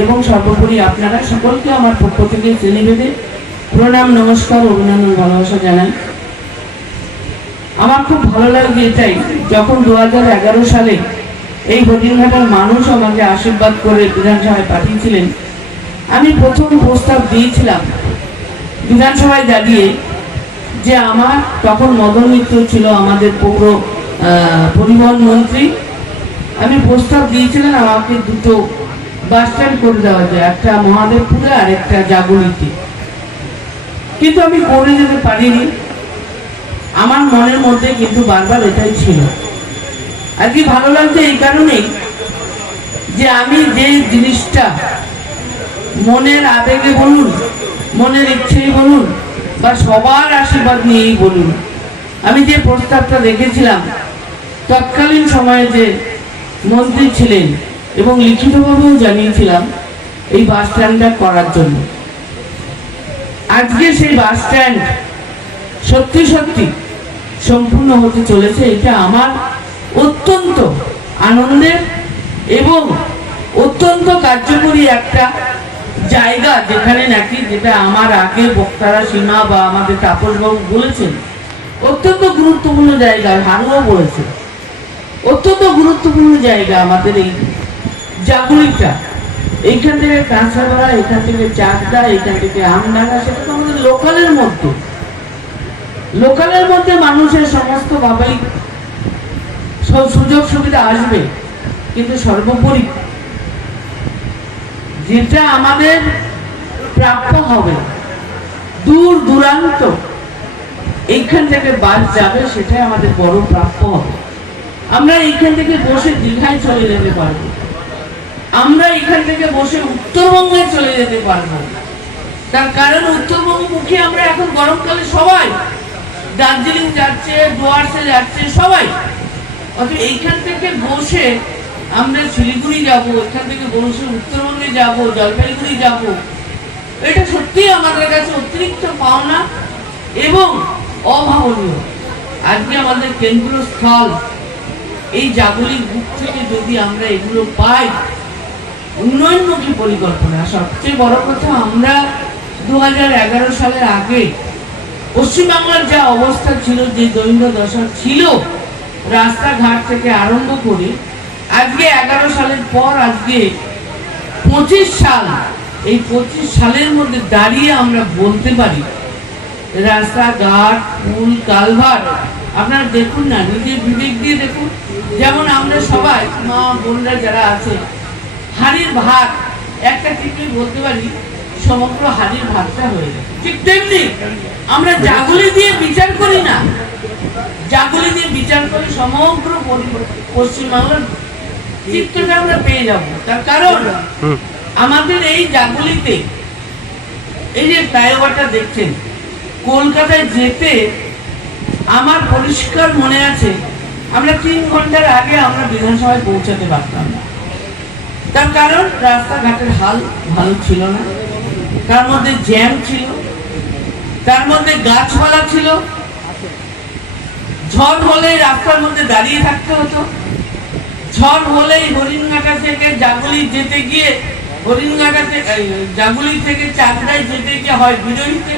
এবং সর্বোপরি আপনারা সকলকে আমার পক্ষ থেকে শ্রেণীভেদে প্রণাম, নমস্কার, অভিনন্দন, ভালোবাসা জানাই। আমার খুব ভালো লাগে এটাই, যখন দু সালে এই হরিণঘাটার মানুষ আমাকে আশীর্বাদ করে বিধানসভায় পাঠিয়েছিলেন, আমি প্রথম প্রস্তাব দিয়েছিলাম বিধানসভায় দাঁড়িয়ে যে আমার তখন মদন মিত্র ছিল আমাদের পৌর পরিবহন মন্ত্রী। আমি প্রস্তাব দিয়েছিলাম আমাকে দুটো বাস স্ট্যান্ড করে দেওয়া যায়, একটা মহাদেবপুরে আর একটা জাগরিতে কিন্তু আমি করে যেতে পারিনি। আমার মনের মধ্যে কিন্তু বারবার এটাই ছিল। আজকে ভালো লাগছে এই কারণেই যে আমি যে জিনিসটা মনের আবেগে বলুন, মনের ইচ্ছেই বলুন, বা সবার আশীর্বাদ নিয়েই বলুন, আমি যে প্রস্তাবটা রেখেছিলাম, তৎকালীন সময়ে যে মন্ত্রী ছিলেন এবং লিখিতভাবেও জানিয়েছিলাম এই বাস স্ট্যান্ডটা করার জন্য। আজকে সেই বাস স্ট্যান্ড সত্যি সত্যি সম্পূর্ণ হতে চলেছে। এটা আমার অত্যন্ত আনন্দের এবং অত্যন্ত কার্যকরী একটা জায়গা, যেখানে নাকি যেটা আমার আগে বক্তারা সীমা বা আমাদের তাপসবাবু বলেছেন, অত্যন্ত গুরুত্বপূর্ণ জায়গা হারুও বলেছে। অত্যন্ত গুরুত্বপূর্ণ জায়গা আমাদের এই জাগুলিটা এইখান থেকে কাঁচাপাড়া এখান থেকে চাকদা এখান থেকে আমডাঙ্গা সেটা তো আমাদের লোকালের মধ্যে। লোকালের মধ্যে মানুষের সমস্ত ভাবেই সব সুযোগ সুবিধা আসবে, কিন্তু সর্বোপরি যেটা আমাদের প্রাপ্য হবে, দূর দূরান্ত এইখান থেকে বাস যাবে, সেটাই আমাদের বড় প্রাপ্য হবে। আমরা এইখান থেকে বসে দীঘায় চলে যেতে পারব। আমরা এখান থেকে বসে উত্তরবঙ্গে চলে যেতে পারব। তার কারণ উত্তরবঙ্গমুখী আমরা এখন গরমকালে সবাই। দার্জিলিং যাচ্ছে ডুয়ার্সে যাচ্ছে সবাই। অথচ এইখান থেকে বসে আমরা শিলিগুড়ি যাব, এখান থেকে বসে উত্তরবঙ্গে যাব, জলপাইগুড়ি যাব। এটা সত্যি আমাদের কাছে অতিরিক্ত পাওনা এবং অভাবনীয়। আজকে আমাদের কেন্দ্রস্থল, এই জাগলিক বুক থেকে যদি আমরা এগুলো পাই উন্নয়নমুখী পরিকল্পনা। সবচেয়ে বড় কথা, আমরা দু সালের আগে পশ্চিমবাংলার যা অবস্থা ছিল, যে দৈন্য দশা ছিল, রাস্তাঘাট থেকে আরম্ভ করে আজকে এগারো সালের পর আজকে পঁচিশ সাল, এই পঁচিশ সালের মধ্যে দাঁড়িয়ে আমরা বলতে পারি, রাস্তাঘাট, পুল, কালভার, আপনারা দেখুন না, নিজের বিবেক দিয়ে দেখুন। যেমন আমরা সবাই, মা, বোনরা যারা আছে হাড়ির ভাত একটা টিপে বলতে পারি সমগ্র হাড়ির ভাতটা হয়ে যায়। ঠিক তেমনি আমরা জাগুলি দিয়ে বিচার করি না। জাগুলি দিয়ে বিচার করি সমগ্র পশ্চিমবাংলার চিত্রটা আমরা পেয়ে যাব। তার কারণ আমাদের এই জাগুলিতে এই যে ফ্লাইওভারটা দেখছেন কলকাতায় যেতে আমার পরিষ্কার মনে আছে আমরা তিন ঘণ্টার আগে আমরা বিধানসভায় পৌঁছাতে পারতাম না। তার কারণ রাস্তাঘাটের হাল ভালো ছিল না। তার মধ্যে জ্যাম ছিল। তার মধ্যে গাছপালা ছিল। ঝড় হলে রাস্তার মধ্যে দাঁড়িয়ে থাকতে হতো। ঝড় হলেই হরিণঘাটা থেকে জাগুলি যেতে গিয়ে হরিণঘাটা থেকে জাগুলি থেকে চাকদায় যেতে গিয়ে হয় বিজয়ীতে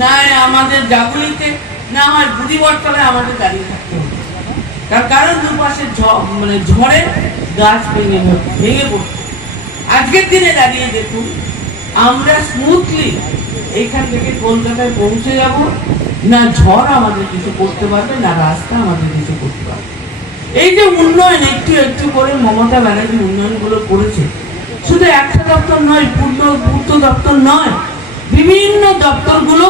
না আমাদের জাগুলিতে, না হয় বুড়িবটতলায় আমাদের দাঁড়িয়ে তার কারণ দুপাশে মানে ঝড়ে গাছ ভেঙে ভেঙে পড়তো আজকের দিনে দাঁড়িয়ে দেখুন, আমরা স্মুথলি এখান থেকে কলকাতায় পৌঁছে যাব। না ঝড় আমাদের কিছু করতে পারবে, না রাস্তা আমাদের কিছু করতে পারবে। এই যে উন্নয়ন, একটু একটু করে মমতা ব্যানার্জি উন্নয়নগুলো করেছে। শুধু একটা দপ্তর নয়, পূর্ণ, পূর্ত দপ্তর নয়, বিভিন্ন দপ্তরগুলো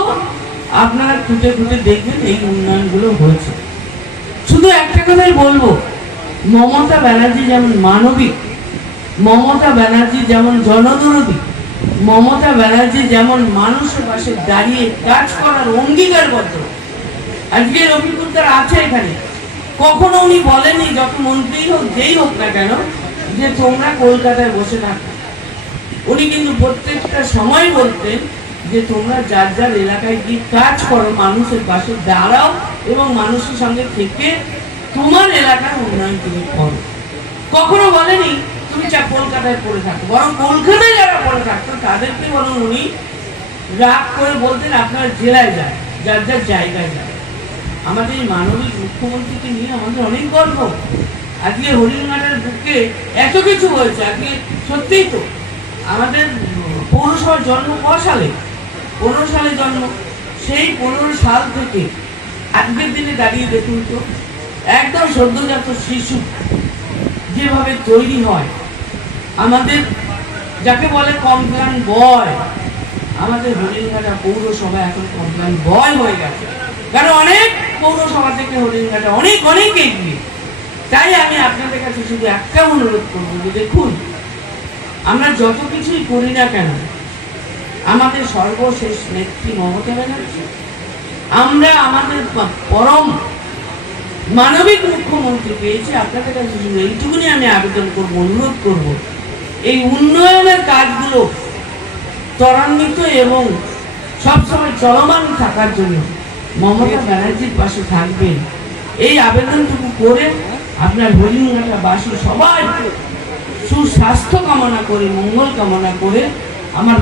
আপনারা খুঁটে খুঁটে দেখবেন এই উন্নয়নগুলো হয়েছে। শুধু একটা কথাই বলব, মমতা ব্যানার্জি যেমন মানবিক, মমতা ব্যানার্জি যেমন জনদরদী, মমতা ব্যানার্জি যেমন মানুষের পাশে দাঁড়িয়ে কাজ করার অঙ্গীকারবদ্ধ। আজকের অভিজ্ঞতা আছে এখানে। কখনো উনি বলেনি যত মন্ত্রী হোক, যেই হোক না কেন, যে তোমরা কলকাতায় বসে থাকো। উনি কিন্তু প্রত্যেকটা সময় বলতেন যে তোমরা যার যার এলাকায় গিয়ে কাজ করো, মানুষের পাশে দাঁড়াও এবং মানুষের সঙ্গে থেকে তোমার এলাকার উন্নয়ন তুমি করো। কখনো বলেনি, তুমি চা কলকাতায় পড়ে থাকো, বরং কলকাতায় যারা পড়ে থাকতো, তাদেরকে বরং উনি রাগ করে বলতেন, আপনারা জেলায় যায় যার যার জায়গায় যায় আমাদের এই মানবিক মুখ্যমন্ত্রীকে নিয়ে আমাদের অনেক গর্ব। আজকে হরিণঘাটের বুকে এত কিছু হয়েছে, আজকে সত্যিই তো আমাদের পৌরসভার জন্ম ক সালে? পনেরো সালে জন্ম। সেই পনেরো সাল থেকে আজকের দিনে দাঁড়িয়ে দেখুন তো, একদম সদ্যজাত শিশু যেভাবে তৈরি হয়। আমাদের যাকে বলে কমপ্লান বয়, আমাদের হরিণঘাটা পৌরসভা এখন কমপ্লান বয় হয়ে গেছে। কারণ অনেক পৌরসভা থেকে হরিণঘাটা অনেক অনেক এগিয়ে। তাই আমি আপনাদের কাছে শুধু একটা অনুরোধ করব যে দেখুন, আমরা যত কিছুই করি না কেন আমাদের সর্বশেষ নেত্রী মমতা ব্যানার্জি। আমরা আমাদের পরম মানবিক মুখ্যমন্ত্রী পেয়েছি। আপনাদের কাছে এইটুকুনি আমি আবেদন করব, অনুরোধ করব। এই উন্নয়নের কাজগুলো ত্বরান্বিত এবং সবসময় চলমান থাকার জন্য মমতা ব্যানার্জির পাশে থাকবেন। এই আবেদনটুকু করে আপনার হরিণঘাটাবাসী সবাই সুস্বাস্থ্য কামনা করে, মঙ্গল কামনা করে আমার